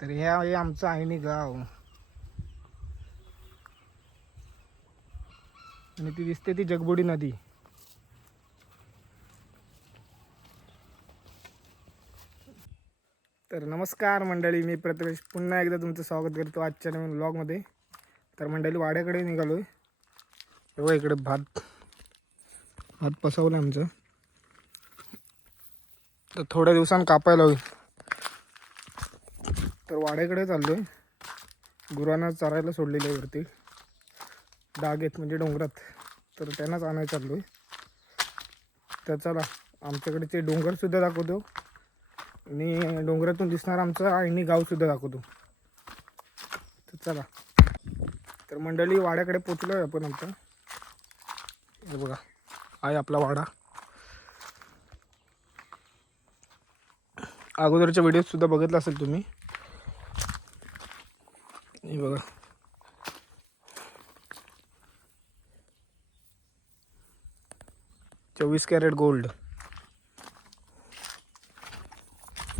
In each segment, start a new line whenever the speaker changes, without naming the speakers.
तर हे आहे आमचं आईनी गाव. आणि ती दिसते ती जगबुडी नदी. तर नमस्कार मंडळी मी प्रथमेश. पुन्हा एकदा तुमचं स्वागत करतो आजच्या नवीन ब्लॉगमध्ये तर मंडळी वाड्याकडे निघालो आहे तेव्हा इकडे भात भात पसवलं आमचं. तर थोड्या दिवसांनी कापायला होईल तर वाड्याकडे चाललो आहे गुरांना चरायला सोडलेलं आहे वरती. डागेत म्हणजे डोंगरात. तर त्यांनाच आणायला चाललो आहे तर चला आमच्याकडे ते डोंगरसुद्धा दाखवतो. आणि डोंगरातून दिसणार आमचं आईनी गावसुद्धा दाखवतो. तर चला. तर मंडळी वाड्याकडे पोचलो आहे आपण आमचा हे बघा आहे आपला वाडा. अगोदरच्या व्हिडिओसुद्धा बघितला असेल तुम्ही. बघा. चोवीस कॅरेट गोल्ड.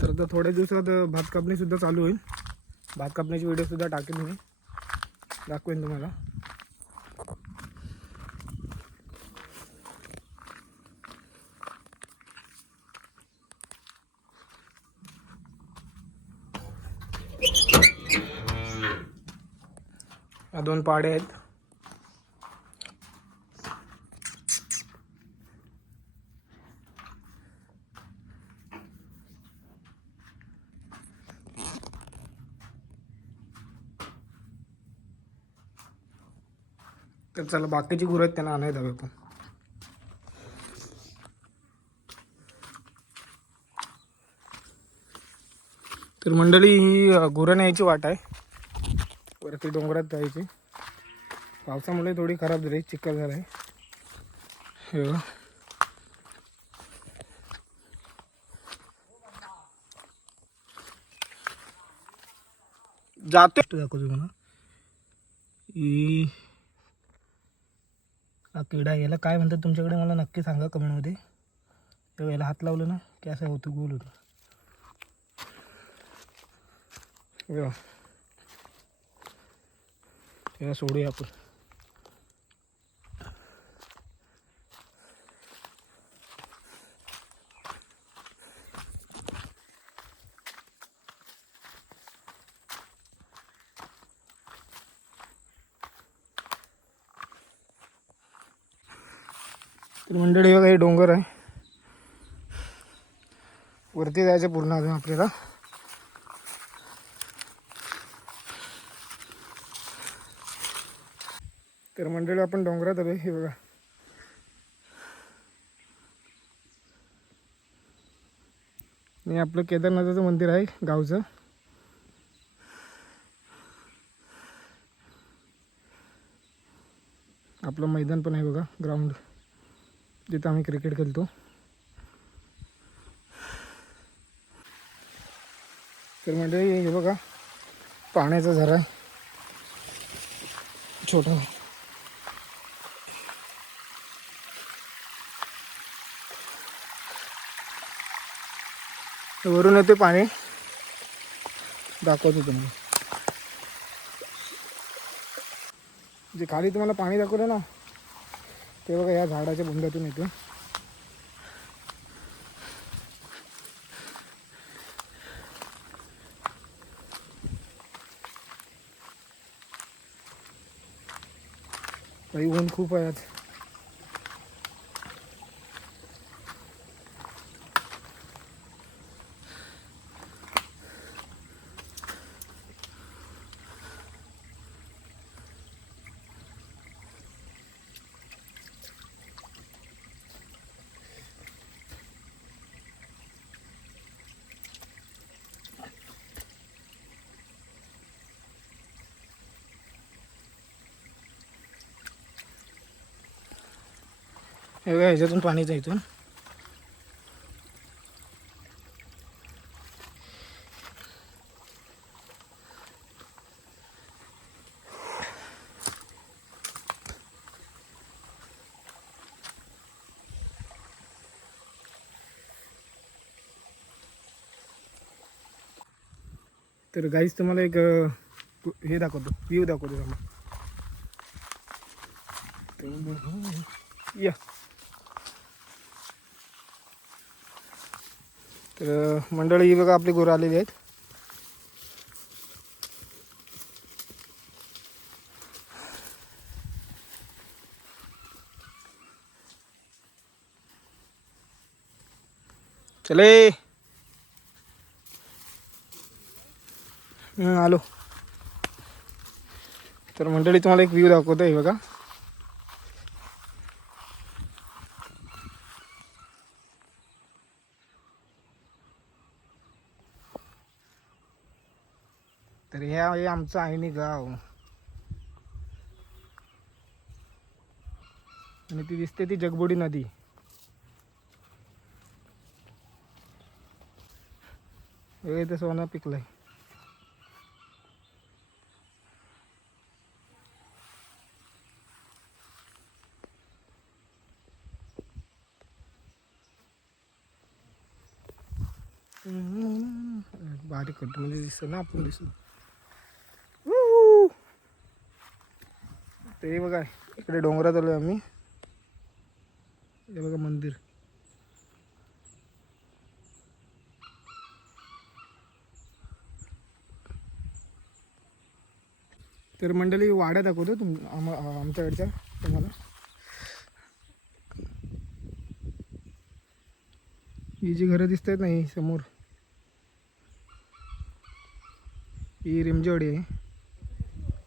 तर आता थोड्या दिवसात भात कापणीसुद्धा चालू होईल. भात कापण्याची व्हिडिओसुद्धा टाकेन मी. दाखवेन तुम्हाला या दोन पाडे आहेत. तर चला बाकीची गुरं आहेत त्यांना आणायला हवे पण तर मंडळी ही गुरं न्यायची वाट आहे. वरती डोंगरात जायची. पावसामुळे थोडी खराब झाली चिखल झाला आहे. हे जातो दाखवतो तुम्हाला. हा किडा याला काय म्हणतात तुमच्याकडे? मला नक्की सांगा कमेंटमध्ये. तेव्हा याला हात लावलं ना की असं होतं गोल होतं. हे सोडूया आपण. मंडळी बघा डोंगर आहे. वरती जायचं पूर्ण अजून आपल्याला. तर मंडळी आपण डोंगरात आलो हे बघा. आणि आपलं केदारनाथाचं मंदिर आहे गावचं. आपलं मैदान पण आहे बघा ग्राउंड जिथं आम्ही क्रिकेट खेळतो. तर म्हणजे हे बघा पाण्याचा झरा आहे. छोटा वरून येते पाणी. दाखवतो तुम्ही जे खाली तुम्हाला पाणी दाखवलं ना ते बघा या झाडाच्या बुंद्यातून येते काही ऊन खूप आहे आज. एवढ्या ह्याच्यातून पाणी जायचं इथून. तर गाईस तुम्हाला एक हे दाखवतो व्ह्यू दाखवतो या. तर मंडळी ही बघा आपली गुरं आलेली आहेत. चले. आलो. तर मंडळी तुम्हाला एक व्ह्यू दाखवतो आहे बघा. तर हे आहे आमचं आईनी गाव. आणि ती दिसते ती जगबुडी नदी. हे ते सोनं पिकलंय. बारीक करतो म्हणजे दिसत ना आपण दिसतो. ते बघा इकडे डोंगरात आलो आम्ही. हे बघा मंदिर. तर मंडळी वाड्या दाखवतो तुम आम आमच्याकडच्या तुम्हाला. ही जी घरं दिसत आहेत ना ही समोर. ही रिमजोडी आहे.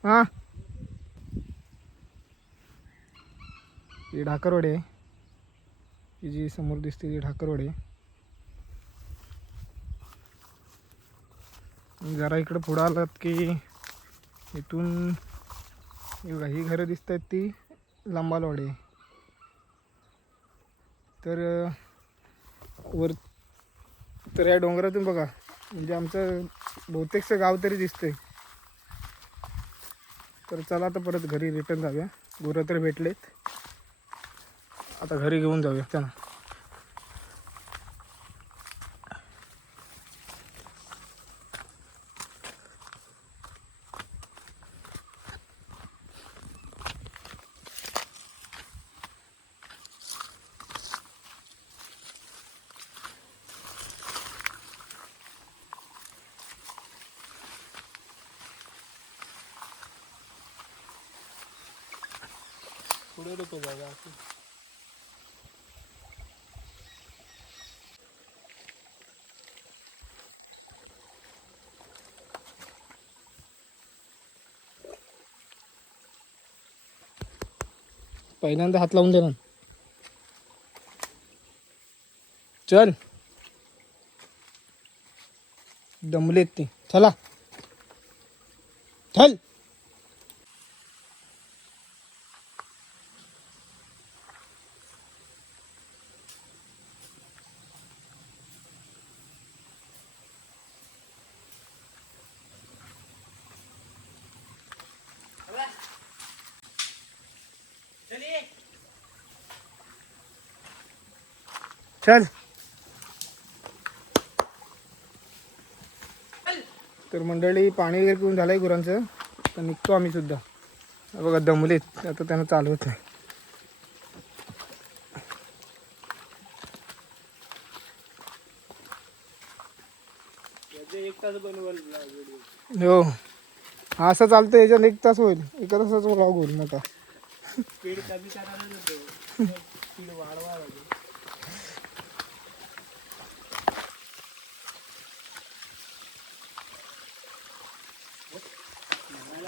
हां ही ढाकरवाडी आहे. ही जी समोर दिसते ती ढाकरवाडी जरा इकडं पुढं आलात की इथून ही घरं दिसत आहेत ती लांबालवाडी तर वर तर या डोंगरातून बघा म्हणजे आमचं बहुतेकचं गाव तरी दिसतंय. तर चला आता परत घरी रिटर्न जाऊया. गुरं तर भेटलेत. आता घरी घेऊन जाऊया चला पहिल्यांदा हात लावून देणार चल. दमलेत ते. चला. चल. चल. तर मंडळी पाणी वगैरे पिऊन झालंय गुरांचं. तर निघतो आम्ही सुद्धा. हे बघा दमलेत. आता त्यांना चालवत नाही हो. हा असं चालतं याच्यात एक तास होईल. एका तासाच व्लॉग होईल नका.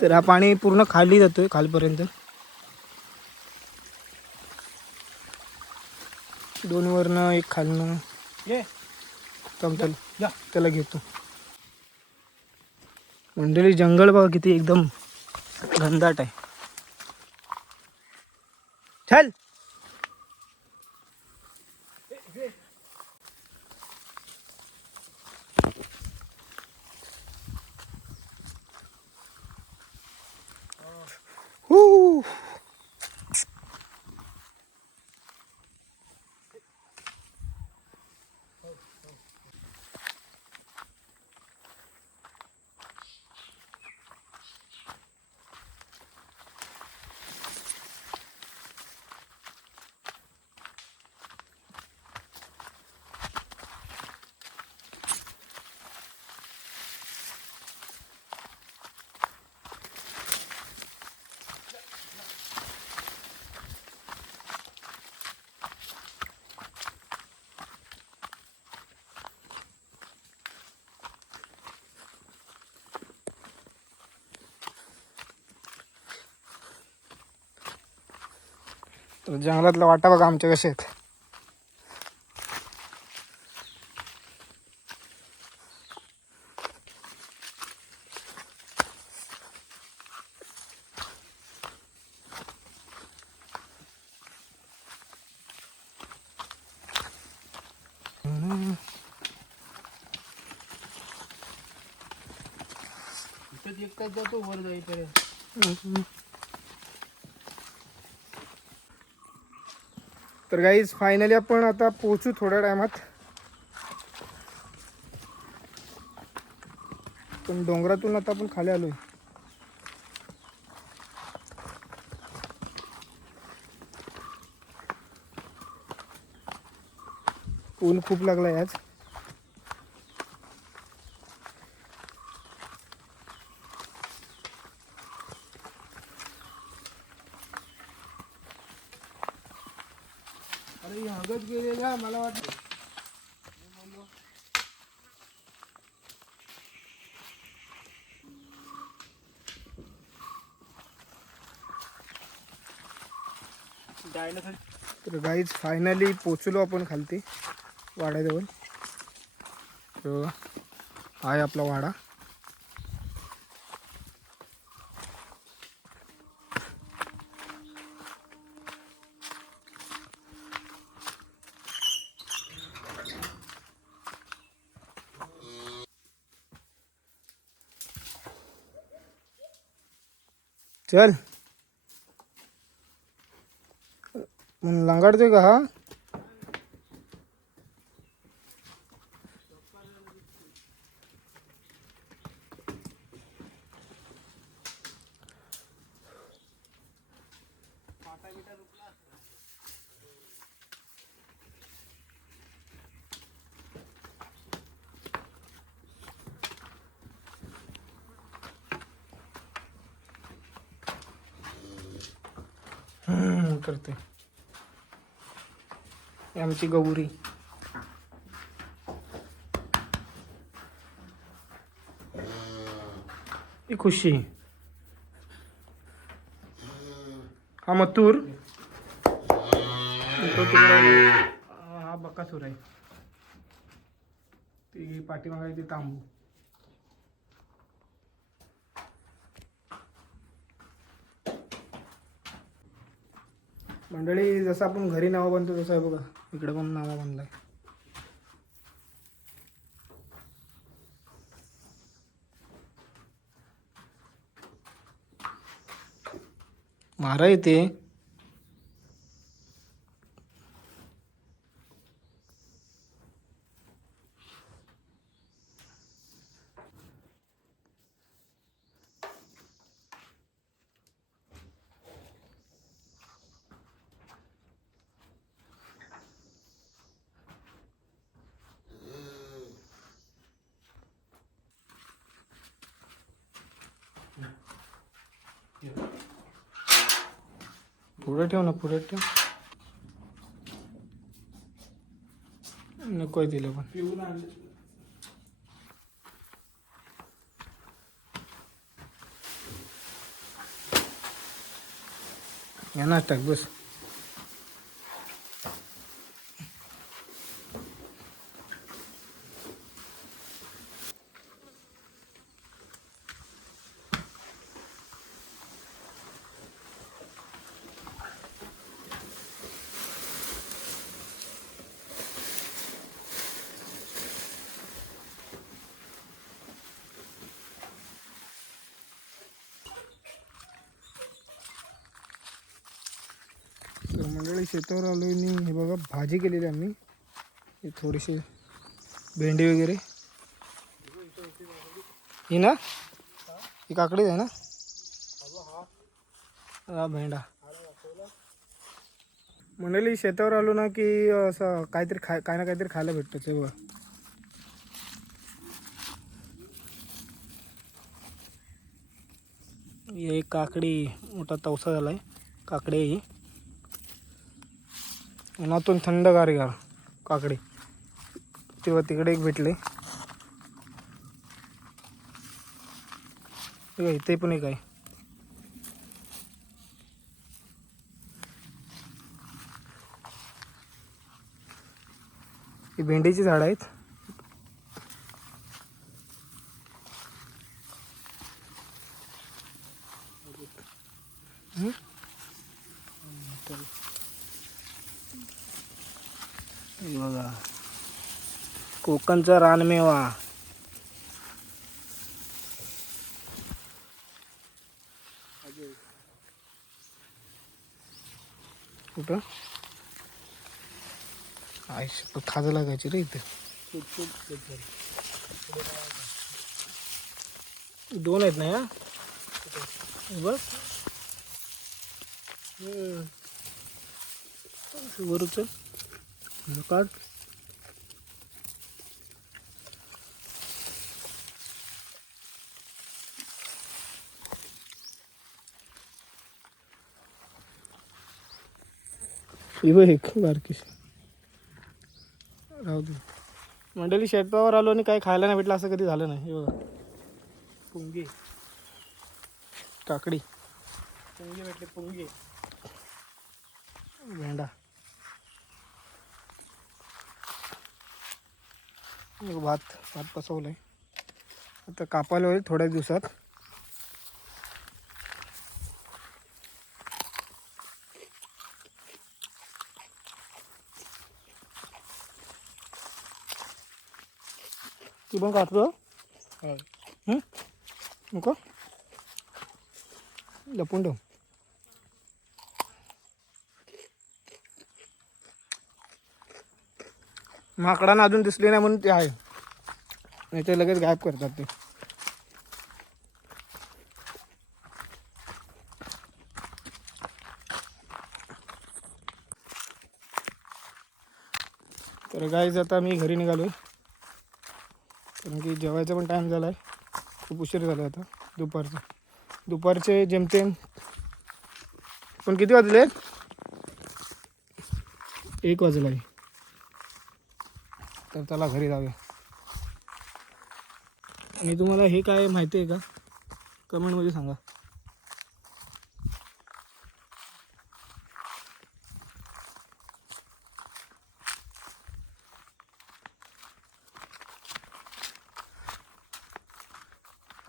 तर हा पाणी पूर्ण खाली जातोय खालपर्यंत. दोन वरनं एक खालनं. त्याला त्याला घेतो. मंडळी जंगल बघा किती एकदम घनदाट आहे. चल. तर जंगलातल्या वाटा बघा आमच्या कशा आहेत.
जातो वर जाईपर्यंत.
तर गाईज फायनली आपण आता पोहोचू थोड्या टायमात पण डोंगरातून आता आपण खाली आलोय. ऊन खूप लागलाय आज. तर गाईज फायनली पोचलो आपण खालती वाड्याजवळ. तर आहे आपला वाडा. चल. मग लंगाडतोय का हा हम्म, करते ही। आमची गौरी. ती खुशी. हा मतूर हा बक्का हा बकासूर आहे. ती पाठीमागे ती तांबू. मंडळी जसं आपण घरी नावं बनतो तसं आहे बघा. इकडे पण नावा बनलाय. मारा येते पुढे ठेव ना पुढे ठेव नको तिला पण
पिऊन आणलं
यांना टाक बस तर मंडळी शेतावर आलो मी. हे बघा भाजी केलेली आम्ही. हे थोडीशी भेंडी वगैरे. ही ना? ही काकडीच आहे ना? हा भेंडा. म्हणाली शेतावर आलो ना की असं काहीतरी खाय काय ना काहीतरी खायला भेटतं ते बघा. हे काकडी मोठा तवसा झाला आहे काकडी ही. उन्हातून थंड गारगार काकडी. तेव्हा तिकडे एक भेटले. ते पण एक आहे. ही भेंडीची झाडं आहेत. कोकणचा रानमेवा. कुठं? आयुष्य खाज लागायची रे इथे. दोन आहेत ना बस. हे काढ. बघ एक बारकीशी राहू दे. मंडळी शेतावर आलो आणि काही खायला नाही भेटलं असं कधी झालं नाही. हे बघा. पुंगी. काकडी. पुंगी भेटले पुंगी. भेंडा. एक भात भात आहे आता कापायला होईल थोड्या दिवसात. हं? नको लपून ठेव माकडांना अजून दिसली नाही म्हणून ते आहे नाही ते लगेच गायब करतात ते तर गाईज आता मी घरी निघालोय कारण की जेवायचा पण टाईम झाला आहे खूप उशीर झाला आता दुपारचा. दुपारचे जेमतेम पण किती वाजले? एक वाजला आहे. तर चला घरी जाऊया. आणि तुम्हाला हे काय माहिती आहे का? कमेंटमध्ये सांगा.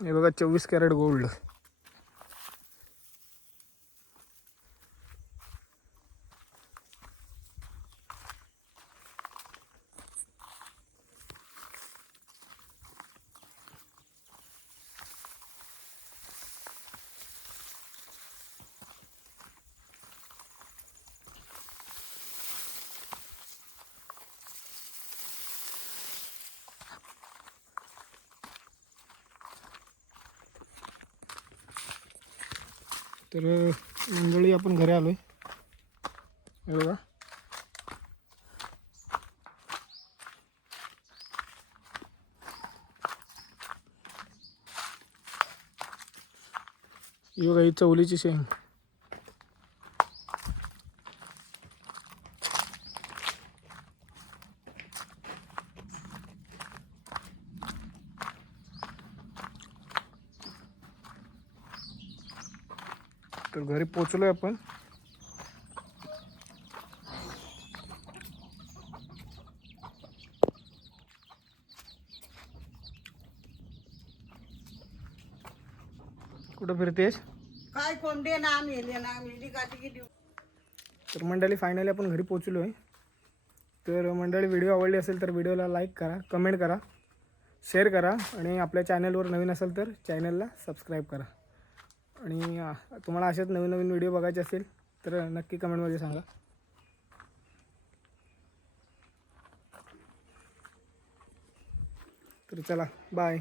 हे बघा चोवीस कॅरेट गोल्ड. तर मंडळी आपण घरी आलो हे बघा. ही बघा ही चवलीची शेंग. घरी पोचलोय आपण. कुठं फिरतेस?
काय कोंडे ना मेले ना मेली गेली
तर मंडळी फायनली आपण घरी पोचलो आहे तर मंडळी व्हिडिओ आवडली असेल तर व्हिडिओला लाईक करा कमेंट करा शेअर करा आणि आपल्या चॅनलवर नवीन असेल तर चॅनलला सबस्क्राईब करा. आणि तुम्हाला असेच नवीन नवीन व्हिडिओ बघायचे असेल तर नक्की कमेंटमध्ये सांगा. तर चला बाय